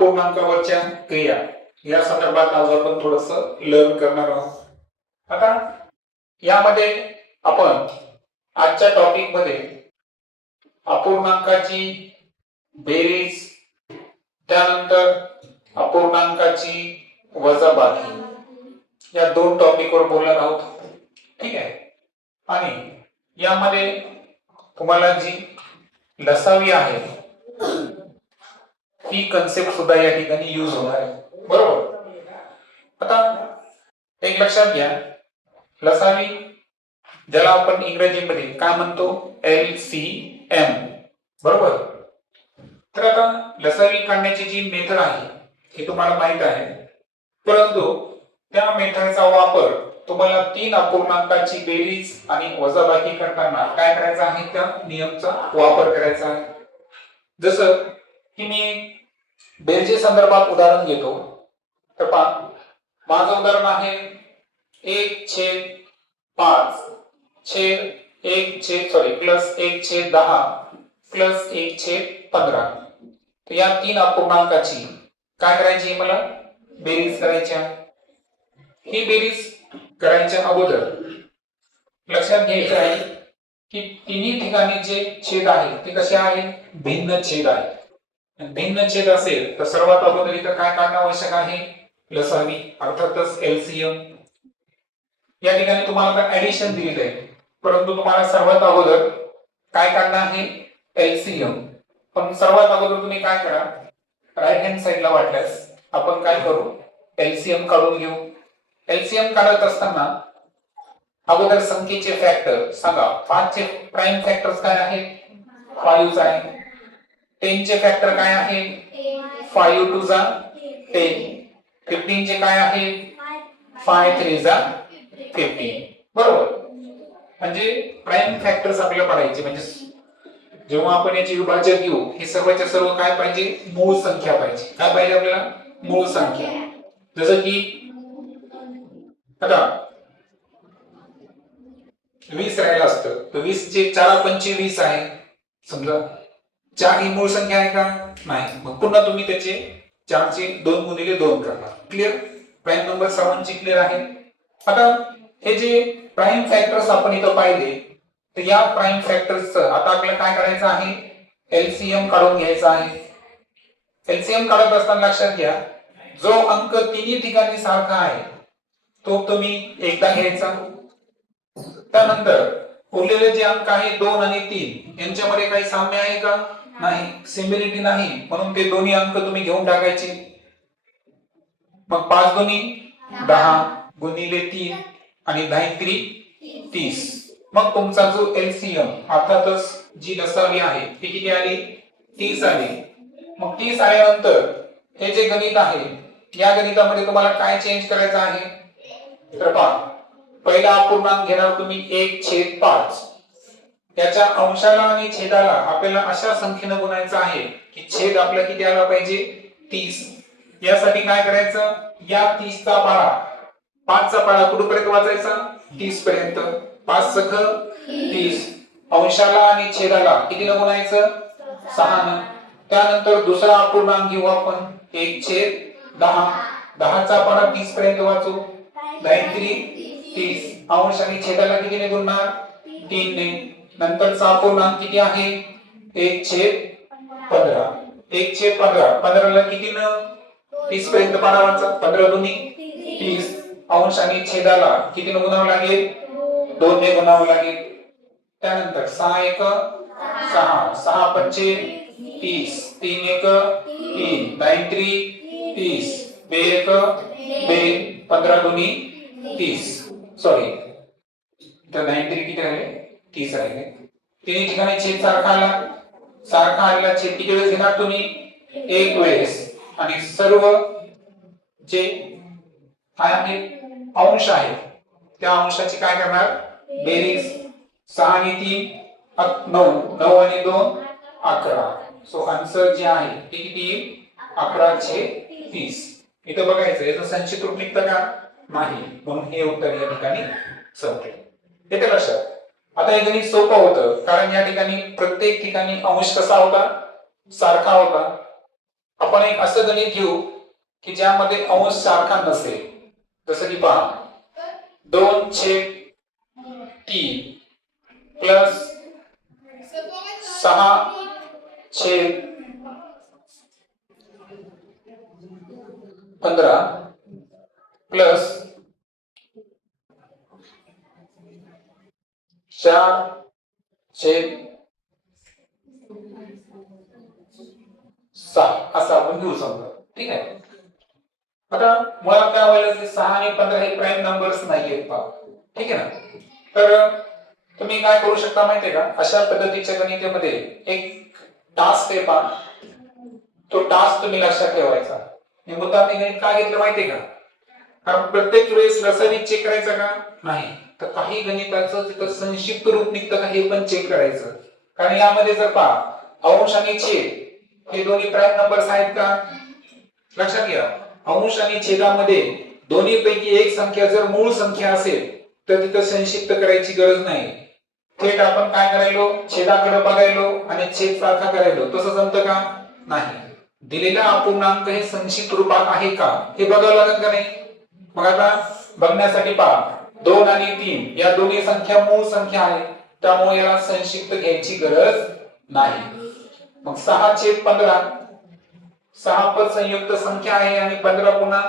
अपूर्णांकावरच्या क्रिया या संदर्भात आज आपण थोडस लर्न करणार आहोत। आता यामध्ये आपण आजच्या टॉपिक मध्ये अपूर्णांकाची बेरीज, त्यानंतर अपूर्णांकाची वजाबाकी या दोन टॉपिक वर बोलणार आहोत। ठीक आहे। आणि यामध्ये तुम्हाला जी लसावी आहे ही कन्सेप्ट सुद्धा या ठिकाणी यूज होणार आहे, बरोबर। आता एक लक्षात घ्या, लसावी ज्याला आपण इंग्रजीमध्ये काय म्हणतो, LCM, बरोबर। तर आता लसावी काढण्याची जी मेथड आहे हे तुम्हाला माहित आहे, परंतु त्या मेथडचा वापर तुम्हाला तीन अपूर्णांकाची बेरीज आणि वजाबाकी करताना काय करायचं आहे, त्या नियमचा वापर करायचा आहे। जसं की मी बेरजे संदर्भात उदाहरण घेतो, तर पहा माझं उदाहरण आहे 1/5 छेद 1 प्लस 1/10 प्लस 1/15। तर या तीन अपूर्णांकाची काय करायची, मला बेरीज करायची आहे। ही बेरीज करायच्या अगोदर लक्षात घ्यायचं आहे की तिन्ही ठिकाणी जे छेद आहे ते कसे आहे, भिन्न छेद आहे। भिन्न छेद असेल तर सर्वात अगोदर इथं काय काढणं आवश्यक आहे, लसावी, अर्थातच LCM। या ठिकाणी तुम्हाला ऍडिशन दिलेलं आहे, परंतु तुम्हाला सर्वात अगोदर काय काढणं आहे, LCM। पण सर्वात अगोदर तुम्ही काय करा, राईट हँड साइडला वाटल्यास आपण काय करू, LCM काढून घेऊ। LCM काढत असताना अगोदर संख्येचे फॅक्टर सांगा। 5 चे प्राइम फॅक्टर्स काय आहेत, 5 आहे। 10 चे फॅक्टर काय आहे, 5 2 जा 10। 15 चे काय आहे, 5 3 जा 15, बरोबर। म्हणजे प्राइम फॅक्टर्स आपल्याला पडायचे, म्हणजे जेव्हा आपण याची विभाजक घेऊ हे सर्वच्या सर्व काय पाहिजे, मूळ संख्या पाहिजे। काय पाहिजे आपल्याला, मूळ संख्या। जसं की आता 20 राहिलं असतं तर 20 चे 4 पंचे 20 आहे, समजा 4 ही मूळ संख्या आहे का, नाही। मग पुन्हा तुम्ही त्याचे 4 चे 2 गुणिले 2 करणार। क्लिअर, प्राइम नंबर सर्वांची क्लिअर आहे। आता हे जे प्राइम फॅक्टर्स आपण इथं पाहिले, तर या प्राइम फॅक्टर्सचं आता आपल्याला काय करायचं आहे, LCM काढून घ्यायचा आहे। LCM काढत असताना लक्षात घ्या, जो अंक तिन्ही ठिकाणी सारखा आहे तो तुम्ही एकदा घ्यायचा। त्यानंतर उरलेले जे अंक आहे 2 आणि 3 यांच्यामध्ये काही साम्य आहे का, नाही, सिमिलरिटी नाही, म्हणून ते दोन्ही अंक तुम्ही घेऊन टाकायचे। मग 5 दुनी 10 गुणिले 3 आणि 10 3 30। मग तुमचा जो LCM अर्थातच जी लसावी आहे ती किती आली, 30 आली। मग 30 आल्यानंतर हे जे गणित आहे या गणितामध्ये तुम्हाला काय चेंज करायचं आहे, तर पहा पहिला अपूर्णांक घेणार तुम्ही 1/5। त्याच्या अंशाला आणि छेदाला आपल्याला अशा संख्येने गुणायचं आहे की छेद आपला किती आला पाहिजे, 30। यासाठी काय करायचं, या 30 चा पाढा, 5 चा पाढा कुठपर्यंत वाचायचा, 30 पर्यंत। 5 सख 30, अंशाला आणि छेदाला कितीने गुणायचं, 6 ने। त्यानंतर दुसरा अपूर्णांक घेऊ आपण 1/10। 10 चा पाढा 30 पर्यंत वाचू, 10 3 30, अंश आणि छेदाला कितीने गुणणार, 3 ने। नंतरचा अपूर्णांक किती आहे, 1/15। 1/15, 15 ला कितीनं 30 पर्यंत पाढा वाचा, 15 दुनी 30, अंश आणि छेदाला कितीने गुणावं लागेल, 2 ने गुणावं लागेल। त्यानंतर 6 1 6, 6 पंचे 30, 3 1 3, 9 3 30, 2 1 2, 15 दुनी 30, सॉरी तर 9 3 किती राहिले, 30 राहिले। तिन्ही ठिकाणी छेद सारखा आला, सारखा आलेला छेद किती वेळेस घेणार तुम्ही, एक वेळेस। आणि सर्व जे काय आहे अंश आहे त्या अंशाची काय करणार, बेरीज। 6 आणि 3 9, 9 आणि 2 11। सो आन्सर जे आहे ते किती येईल, 11/30। इथं बघायचं याचं संचित रूप निघतं का, नाही, म्हणून हे उत्तर या ठिकाणी संपले। येते लक्षात। आता हे गणित सोपं होतं कारण या ठिकाणी प्रत्येक ठिकाणी अंश कसा होता, सारखा होता। आपण एक असं गणित घेऊ की ज्यामध्ये अंश सारखा नसेल. जसं की पहा 2/3 प्लस 6/15 प्लस 4/6 असं आपण घेऊ समजा. ठीक आहे. आता मुळात काय व्हायला की 6 आणि 15 हे प्राईम नंबर्स नाहीयेत पहा. ठीक आहे ना. तर तुम्ही काय करू शकता माहितीये का, अशा पद्धतीच्या गणितामध्ये एक टास्क आहे पहा, तो टास्क तुम्ही लक्षात ठेवायचा. मी मुद्दाम हे गणित का घेतलं माहितीये का, कारण प्रत्येक वेळेस लसावी चेक करायचं का नाही, तर काही गणिताचं तिथं संक्षिप्त रूप निघतं का हे पण चेक करायचं. कारण यामध्ये जर पहा अंश आणि छेद हे दोन्ही प्राईम नंबर्स आहेत का, लक्षात घ्या. अंश आणि छेदामध्ये दोन्ही पैकी एक संख्या जर मूळ संख्या असेल तर तिथं संक्षिप्त करायची गरज नाही. थेट आपण काय करायलो, छेदाकडे बघायलो आणि छेद सारखा करायलो. तसं जमतं का नाही. दिलेला अपूर्णांक हे संक्षिप्त रूपात आहे का हे बघावं लागेल का नाही. मग आता बघण्यासाठी पहा 2 आणि 3 या दोन्ही संख्या मूळ संख्या आहेत, त्यामुळे याला संक्षिप्त घ्यायची गरज नाही. मग 6/15 6 पद संयुक्त संख्या आहे आणि 15 पुन्हा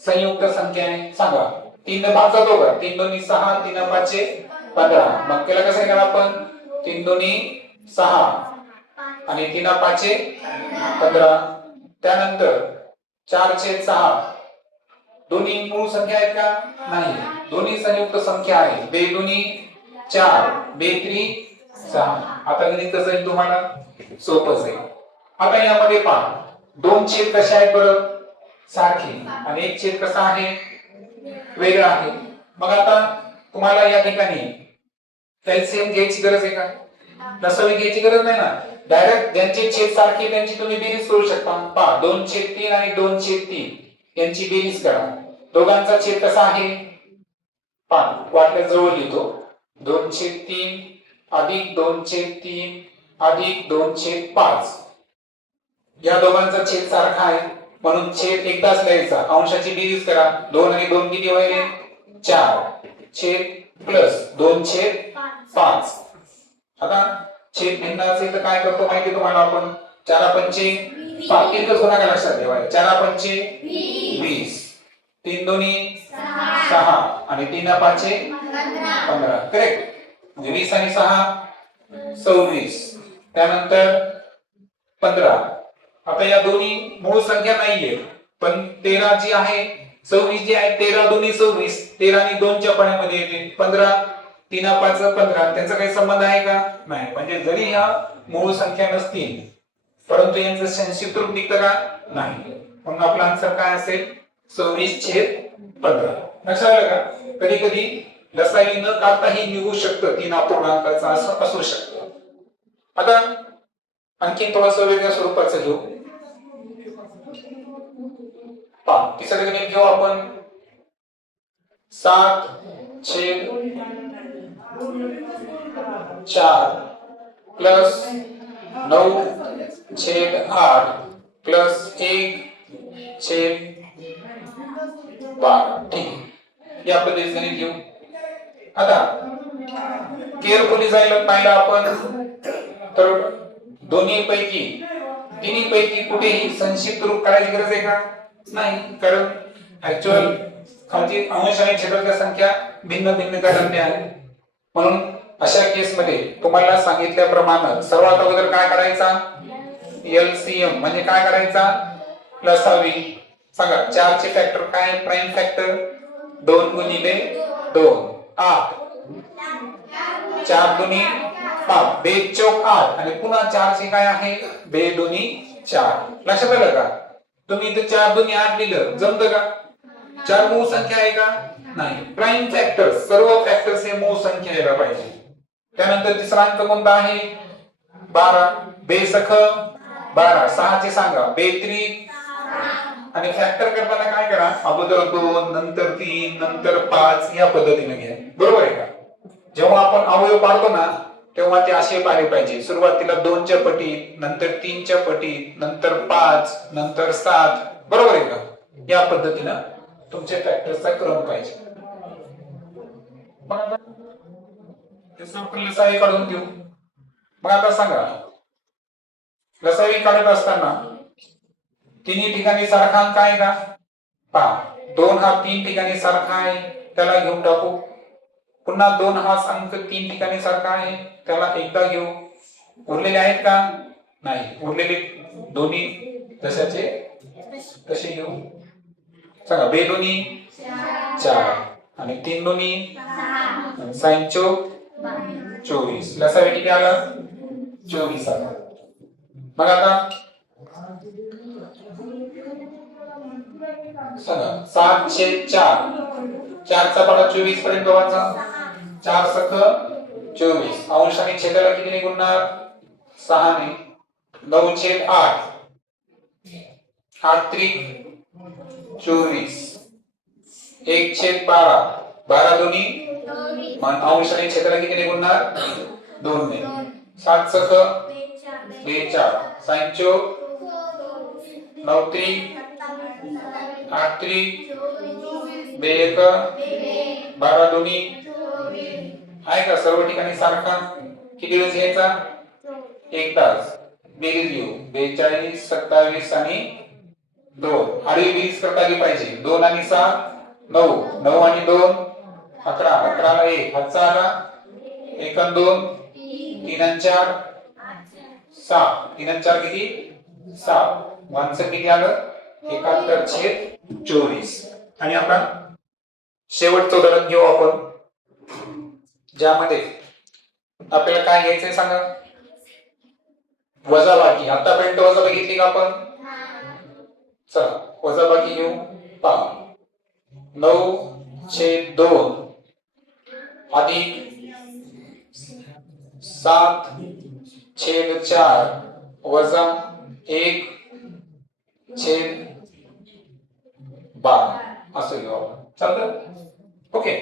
संयुक्त संख्या आहे. सांगा 3 भाग जातो का, 3 दोन्ही 6, 3 5 15. मग केला कसं करा आपण, 3 दोन्ही 6 आणि 3 5 15. त्यानंतर 4/6 दोन्ही मूळ संख्या आहेत का नाही, दोन्ही संयुक्त संख्या आहे. बे दोन्ही 4, बे 3 6. आता गणित कसं आहे तुम्हाला सोपंच आहे. आता यामध्ये पहा 2 छेद कसे आहेत बरं, सारखे, आणि 1 छेद कसा आहे वेगळा आहे. मग आता तुम्हाला या ठिकाणी एलसीएम घ्यायची गरज आहे का, लसावी घ्यायची गरज नाही ना. डायरेक्ट ज्यांचे छेद सारखे त्यांची तुम्ही बेरीज करू शकता. पहा 2/3 आणि 2/3 यांची बेरीज करा. दोघांचा छेद कसा आहे पहा, वाटल्या जवळ लिहितो. 2/3 अधिक 2/3 अधिक 2/5. या दोघांचा छेद सारखा आहे म्हणून छेद एकदाच लिहायचा. अंशाची बेरीज करा. 2 आणि 2 किती होईल 4 छेद प्लस 2/5. आता छेद भिन्न असेल तर काय करतो माहिती तुम्हाला आपण, 4 पंचे एकच गुणाकार लक्षात ठेवायचा. 4 पंचे 20, 3 दोन्ही 6 आणि 3 5 15. करेक्ट. म्हणजे 20 आणि 6 26. त्यानंतर 15. आता या दोन्ही मूळ संख्या नाहीये, पण 13 जी आहे 26 जी आहे, 13 दोन्ही 26, 13 आणि 2 च्या पाण्यामध्ये येते. 15 3 5 15. त्यांचा काही संबंध आहे का नाही. म्हणजे जरी ह्या मूळ संख्या नसतील परंतु यांचं संक्षिप्त रूप निघतं का नाही. म्हणून आपला आन्सर काय असेल 26/15. लक्षात आलं का. कधी कधी लसावी न काढताही निघू शकतं 3 अपूर्णांकाचा असं असू शकतं. आता आणखी थोडंसं वेगळ्या स्वरूपाचं घेऊ. पहा तिसरं गणित घेऊ आपण. 7/4 प्लस 9/8 प्लस 1/12. ठीक आहे. या पद्धतीने गणित घेऊ. आता केअरफुली जायला पाहिलं आपण तर दोन्ही पैकी तिन्ही पैकी कुठेही संक्षिप्त रूप करायची गरज आहे का नाही. कारण ऍक्च्युअल खालची अंश आणि छेदाच्या संख्या भिन्न भिन्न गटांनी आहेत. म्हणून अशा केस मध्ये तुम्हाला सांगितल्याप्रमाणे सर्वात अगोदर काय करायचा, एलसीएम म्हणजे काय करायचा, लसावी. सांगा 4 चे फॅक्टर काय, प्राइम फॅक्टर 2 गुणिले 2 8, 4 दुनी 5, बेद चौक 8 आणि पुन्हा 4 चे काय आहे बेद दुनी 4. लक्षात आलं का. तुम्ही इथे 4 दुनी 8 लिहिलं जमतं का. 4 मूळ संख्या आहे का नाही. प्राइम फॅक्टर सर्व फॅक्टर्स हे मूळ संख्या यायला पाहिजे. त्यानंतर तिसरा अंक कोणता आहे 12, बेसख 12. 6 चे सांगा बेत्रिक आणि फॅक्टर करताना काय करा, अगोदर 2 नंतर 3 नंतर 5 या पद्धतीने घ्या. बरोबर आहे का. जेव्हा आपण अवयव पाडतो ना तेव्हा ते असे आले पाहिजे. सुरुवातीला 2च्या पटीत, नंतर 3च्या पटीत, नंतर 5, नंतर 7. बरोबर आहे का? या पद्धतीनं तुमच्या फॅक्टर्सचा क्रम पाहिजे. मग आता आपण लसावी काढून घेऊ. मग आता सांगा, लसावी काढत असताना तिन्ही ठिकाणी सारखा अंक आहे का? पहा, 2 हा 3 ठिकाणी सारखा आहे, त्याला घेऊन टाकू. पुन्हा 2 हा अंक 3 ठिकाणी सारखा आहे, त्याला एकदा घेऊ. उरलेले आहेत का? नाही. उरलेले दोन्ही तशाचे तसे घेऊ. सांगा, बे दोन्ही 4 आणि 3 दोन्ही 6 चौक 24. लसावी किती आला? 24 आला. मग आता सांगा, 7/4. 4चा पाडा 24 पर्यंत वाचा. 4 सख 24. अंश आणि छेदाला कितीने गुणणार? 6 ने. 9/8. 8 त्रिक 24. 1/12. 12 दोन्ही अंश आणि छेदाला कितीने गुणणार? 2 ने. 7 सख 42. 6 चौक 9 त्रिक 8 त्रिक 2 1 12 दोन्ही आहे का? सर्व ठिकाणी सारखा. किती वेळेस घ्यायचा? 1 तास. बेरीज घेऊ. 42 27 आणि 2. आडवी बेरीज करता आली पाहिजे. 2 आणि 6 9. 9 आणि 2 11. 11 ला 1 हातचा आला. 1 आणि 2 3 आणि 4 6. 3 आणि 4 किती? 6. वांचं किती आलं? 71/24. आणि आता शेवटचं उदाहरण घेऊ आपण, ज्यामध्ये आपल्याला काय घ्यायचंय सांगा? वजाबाकी. आतापर्यंत वजाबाकी घेतली का आपण? चला वजाबाकी घेऊ. पहा, 9/2 अधिक 7/4 वजा 1/12 असं घेऊ आपण. चालतं? ओके.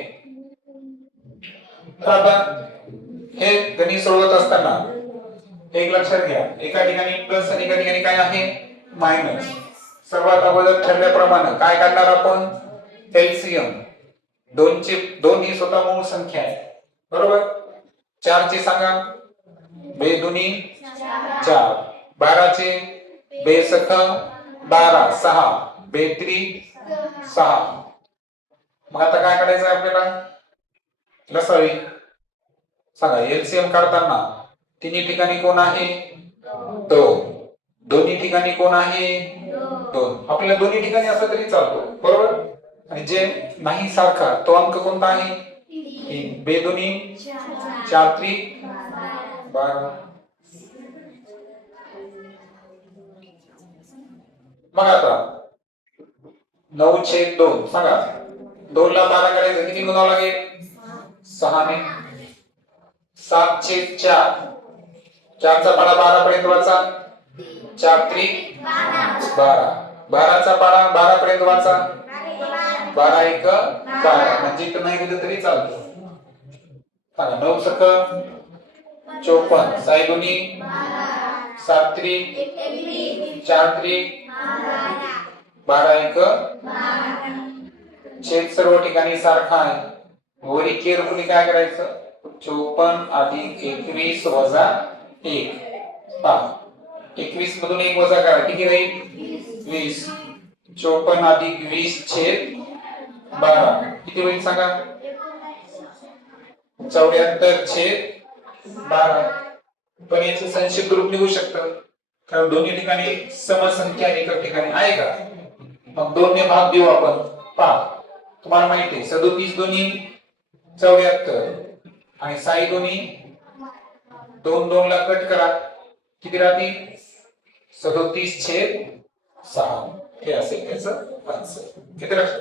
तर आता हे गणित सोडवत असताना एक लक्षात घ्या, एका ठिकाणी प्लस आणि एका ठिकाणी काय आहे? मायनस. सर्वात अगोदर ठरल्याप्रमाणे काय करणार आपण? एलसीएम. 2 ही स्वतः मूळ संख्या आहे, बरोबर? 4 चे सांगा. बे दोन्ही 4. 12 चे बे सख 12 6. बेत्री 6. मग आता काय करायचं आपल्याला? लसावी. सांगा, एलसीएम काढताना तिन्ही ठिकाणी कोण आहे? 2. दोन्ही ठिकाणी कोण आहे? 2. आपल्याला दोन्ही ठिकाणी असं तरी चालतो, बरोबर? आणि जे नाही सारखा तो अंक कोणता आहे? 3. बे दोन्ही 4 त्रिक 12. मग आता 9/2 सांगा. 2 ला 12 करायचं किती गुणावं लागेल? 6 ने. 7/4. 4चा पाडा 12 पर्यंत वाचा. 4 त्रिक 12. 12चा पाडा 12 पर्यंत वाचा. 12 1 12. म्हणजे इथं नाही दिलं तरी चालतं. 9 सख 54. 6 दोन्ही 7 त्रिक 4 त्रिक 12 1 छेद सर्व ठिकाणी सारखा आहे. वरी केअरफुली काय करायचं? 54 अधिक 21 वजा 1. पहा, 21 मधून 1 वजा करा, किती राहील? 20. 54 अधिक 20 छेद 12 किती होईल सांगा? 74/12. पण याचं संक्षिप्त रूप निघू शकतं, कारण दोन्ही ठिकाणी समसंख्या एका ठिकाणी आहे का? मग 2 ने भाग देऊ आपण. पहा, तुम्हाला माहिती आहे 37 दोन्ही 74 आणि 6 दोन्ही 2 2 ला कट करा, किती राहतील? 37/6. हे असेल त्याचं आन्सर. किती लक्षात?